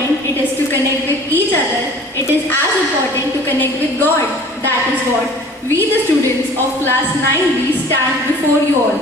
important it is to connect with each other, it is as important to connect with God. That is what we, the students of class 9B, stand before you all.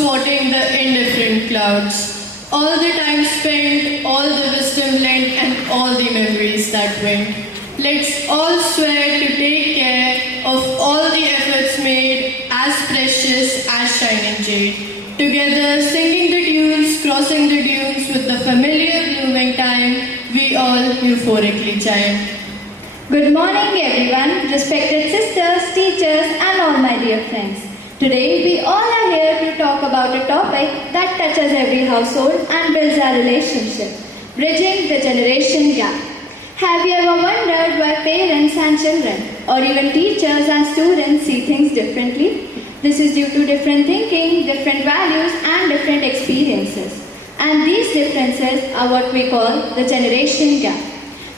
Swatting the indifferent clouds, all the time spent, all the wisdom lent, and all the memories that went. Let's all swear to take care of all the efforts made, as precious as shining jade. Together, singing the tunes, crossing the dunes with the familiar blooming time, we all euphorically chime. Good morning, everyone, respected sisters, teachers, and all my dear friends. Today, we all are here to talk about a topic that touches every household and builds our relationship, bridging the generation gap. Have you ever wondered why parents and children, or even teachers and students see things differently? This is due to different thinking, different values, and different experiences. And these differences are what we call the generation gap.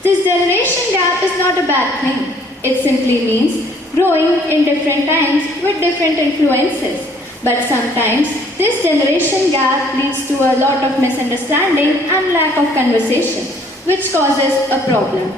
This generation gap is not a bad thing. It simply means growing in different times with different influences. But sometimes this generation gap leads to a lot of misunderstanding and lack of conversation, which causes a problem.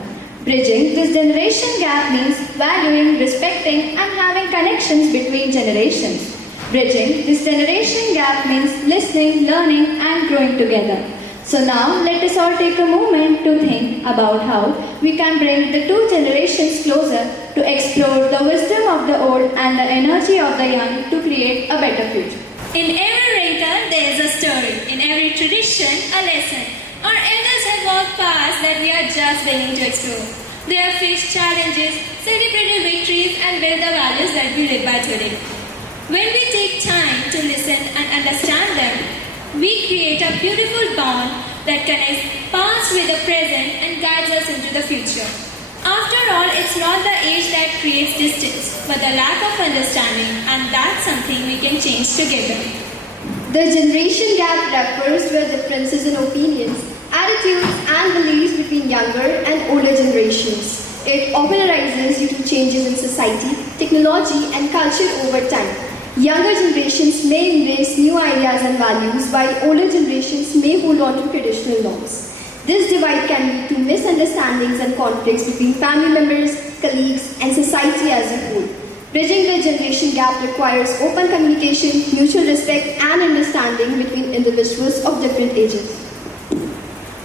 Bridging this generation gap means valuing, respecting, and having connections between generations. Bridging this generation gap means listening, learning, and growing together. So now let us all take a moment to think about how we can bring the two generations closer to explore the wisdom of the old and the energy of the young to create a better future. In every wrinkle, there is a story. In every tradition, a lesson. Our elders have walked paths that we are just beginning to explore. They have faced challenges, celebrated victories, and built the values that we live by today. When we take time to listen and understand them, we create a beautiful bond that connects past with the present and guides us into the future. After all, it's not the age that creates distance, but the lack of understanding, and that's something we can change together. The generation gap refers to differences in opinions, attitudes, and beliefs between younger and older generations. It often arises due to changes in society, technology, and culture over time. Younger generations may embrace new ideas and values, while older generations may hold on to traditional norms. This divide can lead to misunderstandings and conflicts between family members, colleagues, and society as a whole. Bridging the generation gap requires open communication, mutual respect, and understanding between individuals of different ages.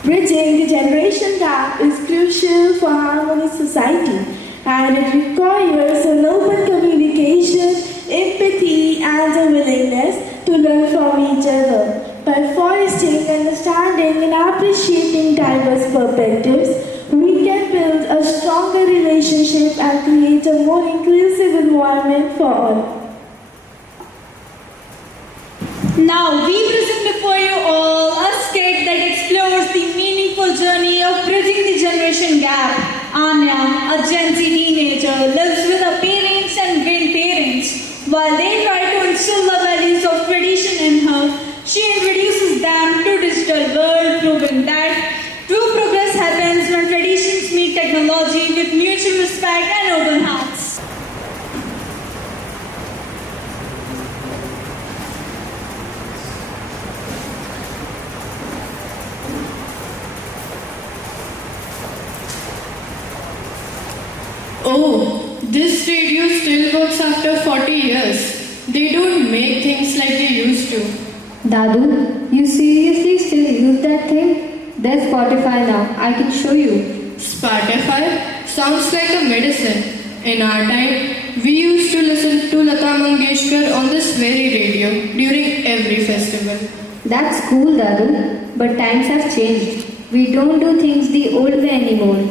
Bridging the generation gap is crucial for harmonious society, and it requires an open communication, empathy, and a willingness to learn from each other. By fostering understanding and appreciating diverse perspectives, we can build a stronger relationship and create a more inclusive environment for all. Now we present before you all a skit that explores the meaningful journey of bridging the generation gap. Anya, a Gen Z teenager, lives with her parents and grandparents. While they try to instill the values of tradition in her, she introduces them to digital world, proving that true progress happens when traditions meet technology with mutual respect and open hearts. Oh, this radio still works after 40 years. They don't make things like they used to. Dadu, you seriously still use that thing? There's Spotify now. I can show you. Spotify sounds like a medicine. In our time, we used to listen to Lata Mangeshkar on this very radio during every festival. That's cool, Dadu. But times have changed. We don't do things the old way anymore.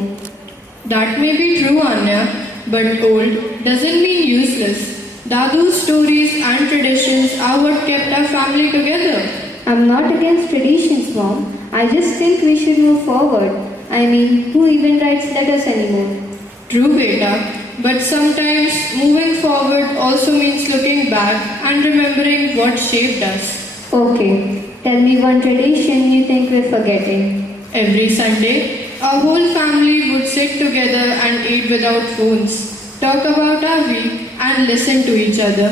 That may be true, Anya, but old doesn't mean useless. Dadu's stories and traditions are what kept our family together. I'm not against traditions, Mom. I just think we should move forward. I mean, who even writes letters anymore? True, beta, but sometimes moving forward also means looking back and remembering what shaped us. Okay, tell me one tradition you think we're forgetting. Every Sunday, our whole family would sit together and eat without phones, talk about our week, and listen to each other.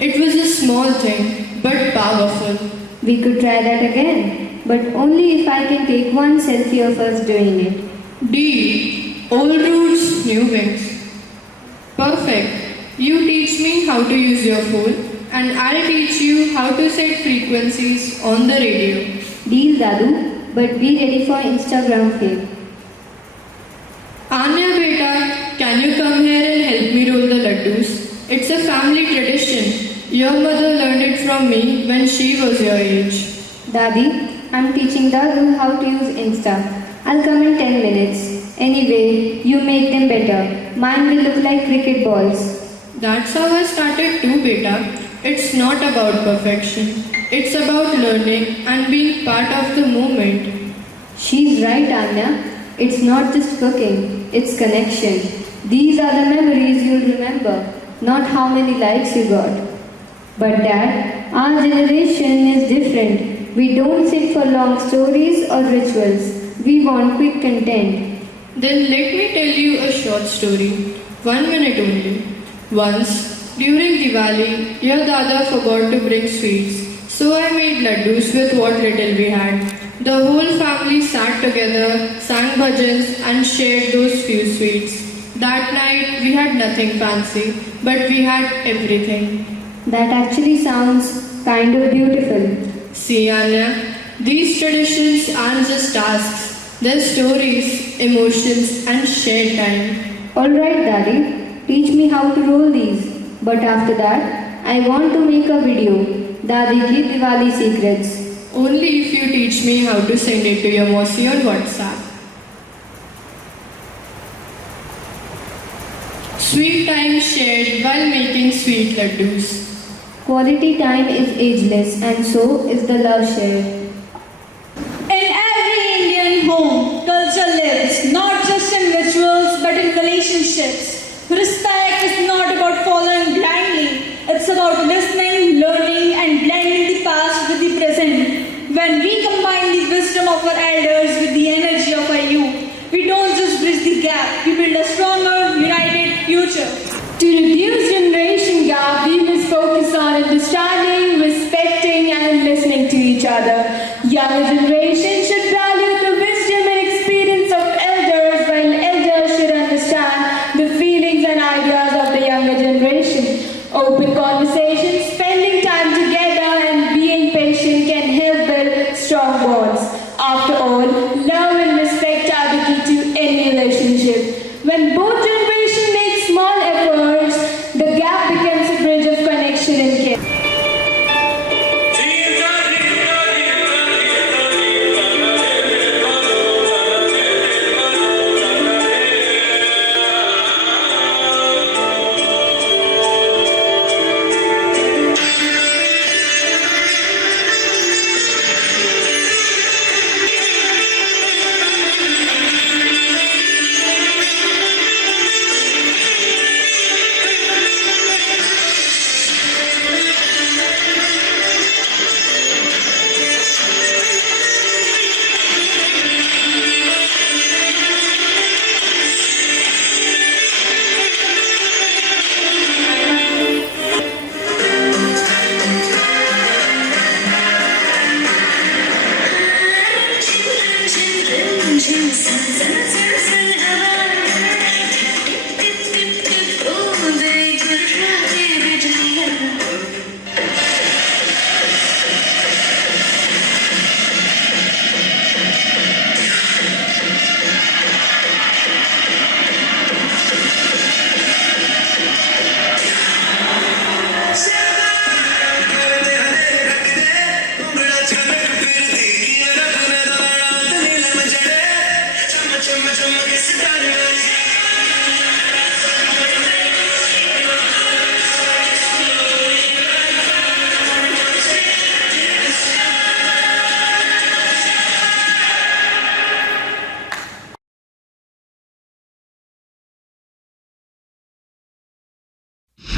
It was a small thing, but powerful. We could try that again, but only if I can take one selfie of us doing it. D. Old roots, new wings. Perfect. You teach me how to use your phone, and I'll teach you how to set frequencies on the radio. Deal, Dadu, but be ready for Instagram fame. Anya beta, can you come here and help me roll the laddus? It's a family tradition. Your mother learned it from me when she was your age. Dadi, I'm teaching Dadu how to use Insta. I'll come in 10 minutes. Anyway, you make them better. Mine will look like cricket balls. That's how I started too, beta. It's not about perfection. It's about learning and being part of the moment. She's right, Anya. It's not just cooking, it's connection. These are the memories you'll remember, not how many likes you got. But Dad, our generation is different. We don't sit for long stories or rituals. We want quick content. Then let me tell you a short story. 1 minute only. Once, during Diwali, your Dada forgot to bring sweets. So I made laddus with what little we had. The whole family sat together, sang bhajans and shared those few sweets. That night we had nothing fancy, but we had everything. That actually sounds kind of beautiful. See, Anya, these traditions aren't just tasks. They're stories, emotions and shared time. Alright, Daddy, teach me how to roll these. But after that, I want to make a video. Dadi ki Diwali secrets. Only if you teach me how to send it to your Mosi on WhatsApp. Sweet time shared while making sweet laddus. Quality time is ageless and so is the love shared. In every Indian home, culture lives not just in rituals but in relationships. Respect is not about following blindly, it's about listening, learning, and blending the past with the present. When we combine the wisdom of our elders with the energy of our youth, we don't just bridge the gap, we build a stronger, united future. To reduce generation gap, we must focus on understanding, respecting, and listening to each other. Younger generation should value the wisdom and experience of elders, while elders should understand the feelings and ideas of the younger generation. Open conversations, spending time together, and being patient can help build strong bonds. After all, love and respect are the key to any relationship. When both generations make small efforts, the gap becomes a bridge of connection and care.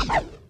Bye.